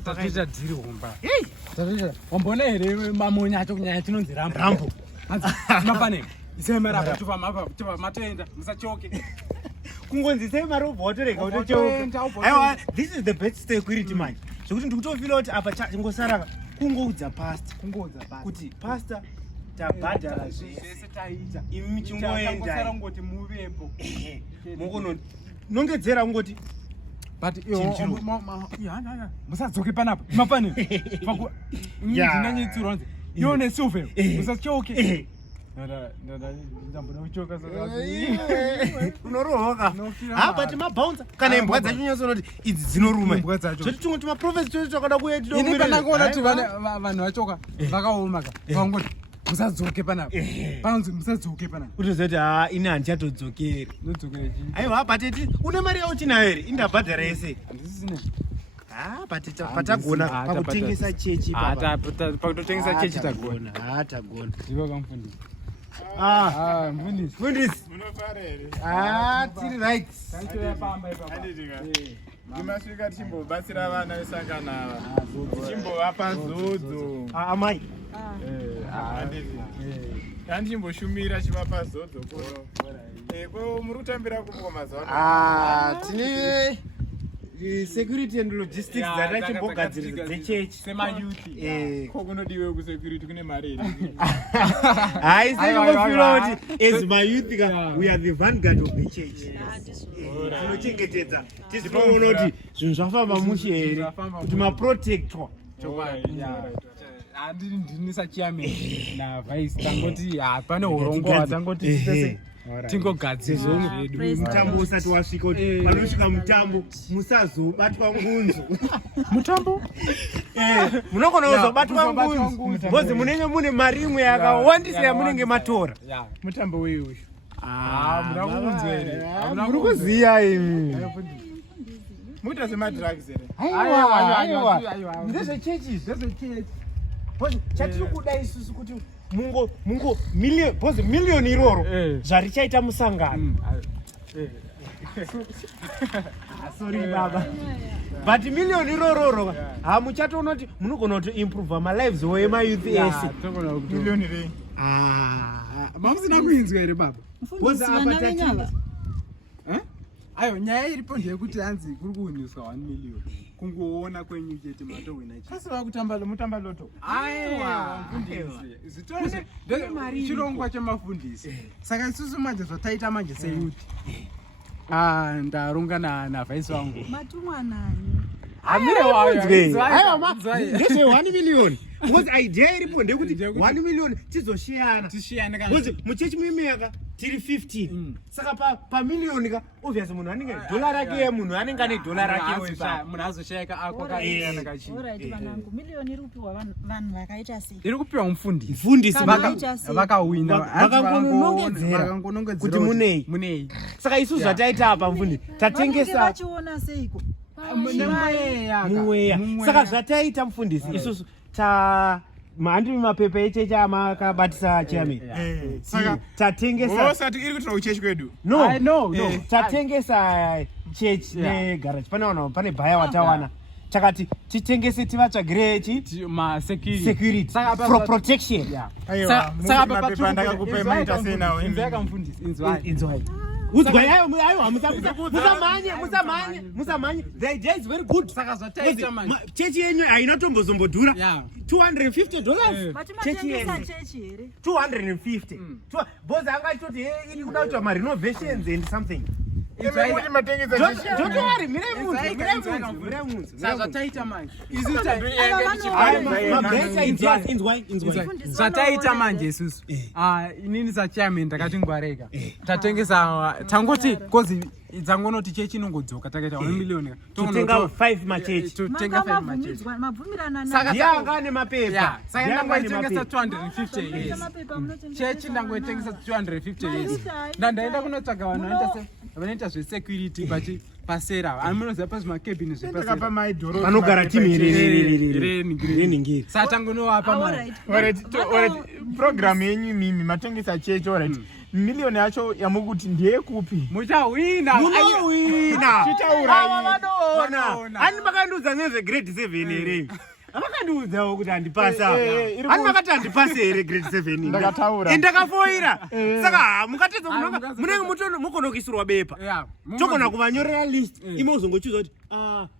Tataita dhiri humba. Tataita. Wambona here mamonya acho kunyanya chinonzi rambo. Rambo. Mafane. Isema rapa tupa mapa tupa matenda musachoke. Kungonzi sei mari ubhotoreka utochoka. Aiwa, this is the best security manje. Zvekuti ndikutofila kuti apa chingosara kungoudza pastor. Kuti pastor tabhadhara zvese taita. Imi chingoenda. Sara ngoti muvepo. Mukono nongedzera ngoti but musadzoke panapa. Mafane. Paku ndinanyitsirwa nzi. Yone suve. Musachoke. Ndambona uchoka sasa. Unorohoka. But mabouncer kana imbwa dzacho nyasonoti idzi dzinoruma. Zvoti tumwe tuma prophets chose twakada kuya tidomira. Ini kana kuona kuti vanhu vachoka vakaoma ka. Vangoti musadzoke panapa. Panzi musadzoke panapa. Utozoti ini handichatodzokeri. Nodzokere chi. Aiwa bateti une mari yauchinayo here indabhadhara yese. Handisisine. Patagona pakutengesa chechi baba. Pakutotengesa chechi tagona. Tagona. Ndiko kamfundisi. Mfundisi. Munofara here? Tiri right. Thank you pamba ipapa. Handidika. Ndimasvika tichimbobatsira vana vesangana ava. Tichimbovapa zodzo. Amai. Ndichimboshumira chivapa zodzo koro. Ko muri kutambira kupo mazuva ano? Tine security and logistics dzatachimbogadzirisa dzechechi semayuthi. Ko kunodiwe kusecurity kune mari here. Hayi sengofila kuti as mayouth we are the vanguard of the church. Tinochengetedza tisipoona kuti zvinhu zvafamba mushe here kuti maprotector. Ndinisa chairman na vice tangoti pane horongo tangoti tese tingogadzira zvedu. Mutambo usati wasvika kuti panosvika mutambo musazobatwa ngunzu. Mutambo? Munogona kuzobatwa ngunzu because munenge mune mari imwe yakawandisa yamunenge matora. Mutambo weyu. Muna kunzwa here. Muri kuziya imi. Muita semadrugs here. Aiwa. Ndezvechechi. Because chatiri kuda isusu kuti mungo million iroro zvarichaita musangano. Sorry baba. But million iroro hamuchatoona kuti munogona kuti improve my lives wema youth ese. Million here. Mamusina kuinzwa here baba. Mfundisi wananyanya. Ayo nyaya iripo ndeyekuti hanzi kuri kuwiniswa 1 million. Kungoona kwenyu chete matowina chi. Kasi vakutamba mutamba loto. Aiwa mfundisi. Zvitose chirongwa chemafundisi. Saka isusu manje zvataita manje seyuti. Ndaronga na vice wangu. Matumwa nani? Aiwa ndezve 1 million. Because idea iripo ndekuti 1 million tizoshiyana. Tishiyana kana. Because muchechi mimeka tiri 15. Saka pa million ka obviously munhu anenge dollar rake munhu anenge ane dollar rake wesa. Munhu azoshayika ako kaiyana kachi. Alright vanangu million iri kupiwa vanhu vakaita sei? Iri kupiwa mufundisi. Mfundisi vakawina. Vakangonongedzera kuti munei. Saka isusu zvataita apa mfundisi tatengesa. Vachiona seiko? Mweya. Saka zvataita mfundisi isusu handimi mapepa echechi amakabatisa chairman. Saka tatengesa. Osati iri kutora uchechi kwedu. No. Tatengesa church negarage. Pane bhaya watawana. Takati titengese tivatsvagire ma security for protection. Saka mapepa ndakakupa maita sei nawo. Inzwai mfundisi. Inzwai. Udzwai aiwa musamanye. The idea is very good. Saka zvataita manje. Chechi yenyu haina tombozombodhura. $250. Machimatengesa chechi here. 250. Boss angachoti iri kuda kuita renovations and something. Don't worry, Miraimunzi. Saka zvataita manje. Zvataita manje isusu. Inini sachairman ndakati ngwareka. Tatengesa tangoti kozi dzangonoti chechi inongodzoka takaita 1 million. Totenga 5 machechi. Totenga 5 machechi. Mabvumirana Saka yanga nemapepa. Saka ndangoitengesa 250 years. Chechi ndangoitengesa 250 years. Ndaenda kunotsvaga vanhu vanoita zvesecurity pasera anoziva pazvimakebhini zvepasera panogara timu reningiri. Saka tangonovapa program yenyu mimi matengesa chechi. Alright. miliyoni yacho yamukuti ndeyekupi? Muchawina. Munowina. Chitaura Ava vanoona. Ani makandiudza nezve grade 7 here. Avakandiudzawo kuti handipasa. Ani makati handipasa here grade 7. Ndakataura. Ndakafoira. Saka mukatedza kunonga munenge mukona kuisirwa bepa. Tokona kuvanyorera list. Ime uzongochiudza kuti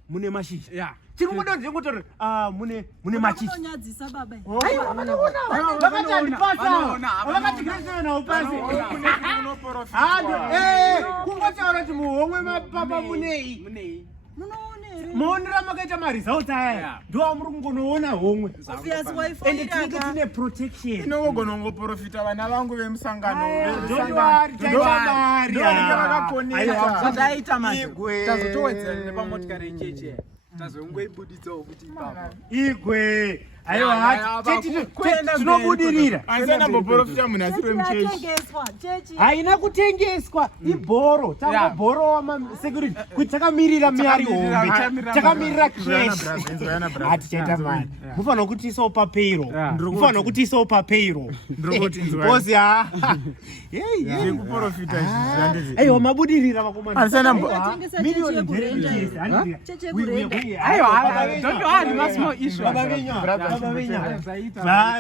mune mashizha. Chirikuda ndingotora mune machizha. Unonyadzisa baba. Vakati handipasa. Vakati grade 7 haupasi. Kungotaura kuti muhomwe mapapa munei. Muonera makaita maresults aya ndo muri kungonoona homwe ende tinenge tine protection inogona kungoprofita vana vangu vemusangano zvataita manje tazotowedzera nepamotikari yecheche tazongoibuditsawo kuti igwe aiwa tinobudirira aisanamboprofita munhu asiri wemuchechi haina kutengeswa ibhoro tangobhorowa masecurity kuti takamirira mari hombe takamirira cash hatichaita mari mufanira kutiisawo papayro mufanira kutiisawo papayro bosi kuprofita aiwa mabudirira vakomana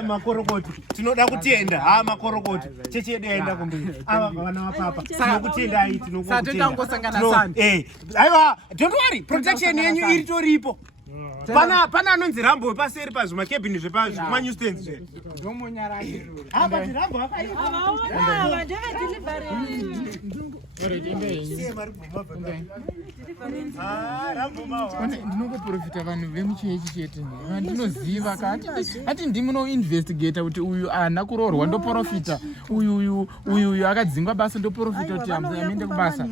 makorokoti tinoda kutenda makorokoti chechedu yaenda kumberi ava vana vapapa tinokutendai aiwa don't worry protection yenyu iritoripo pana anonzi rambo wepaseri pazvimakebhini zvepazvimanewstands rambo ndinongoprofita vanhu vemuchechi chete vandinoziva ati ndimunoinvestigata kuti uyu haana kuroorwa ndoprofita uyu akadzingwa basa ndoprofita kuti amende kubasa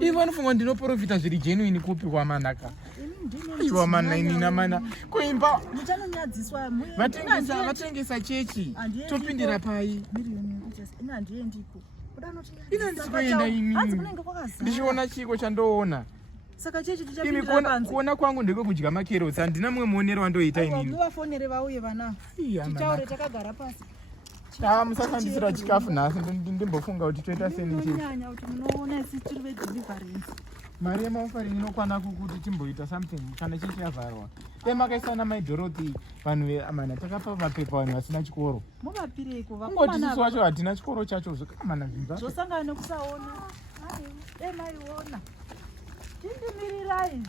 ivo vanofunga ndinoprofita zviri genuine kupi kwamanaka aiwa mana inina mana kuimba vatengesa chechi topindira pai ina ndisikoenda ini ndichiona chiko chandoona imi kuona kwangu ndekwekudya makerotsi handina mumwe muonero wandoita inini musasandisira chikafu nhasi ndimbofunga kuti toita seni mari yemaofaring inokwana kukuti timboita something kana chechi yavharwa makaisana maidhoroti vanhu amana takapa mapepa vanhu vasina chikoro ungotisisu wacho hatina chikoro chacho zvokamana vimba zvosangana nekusaona emaiona tindimirirai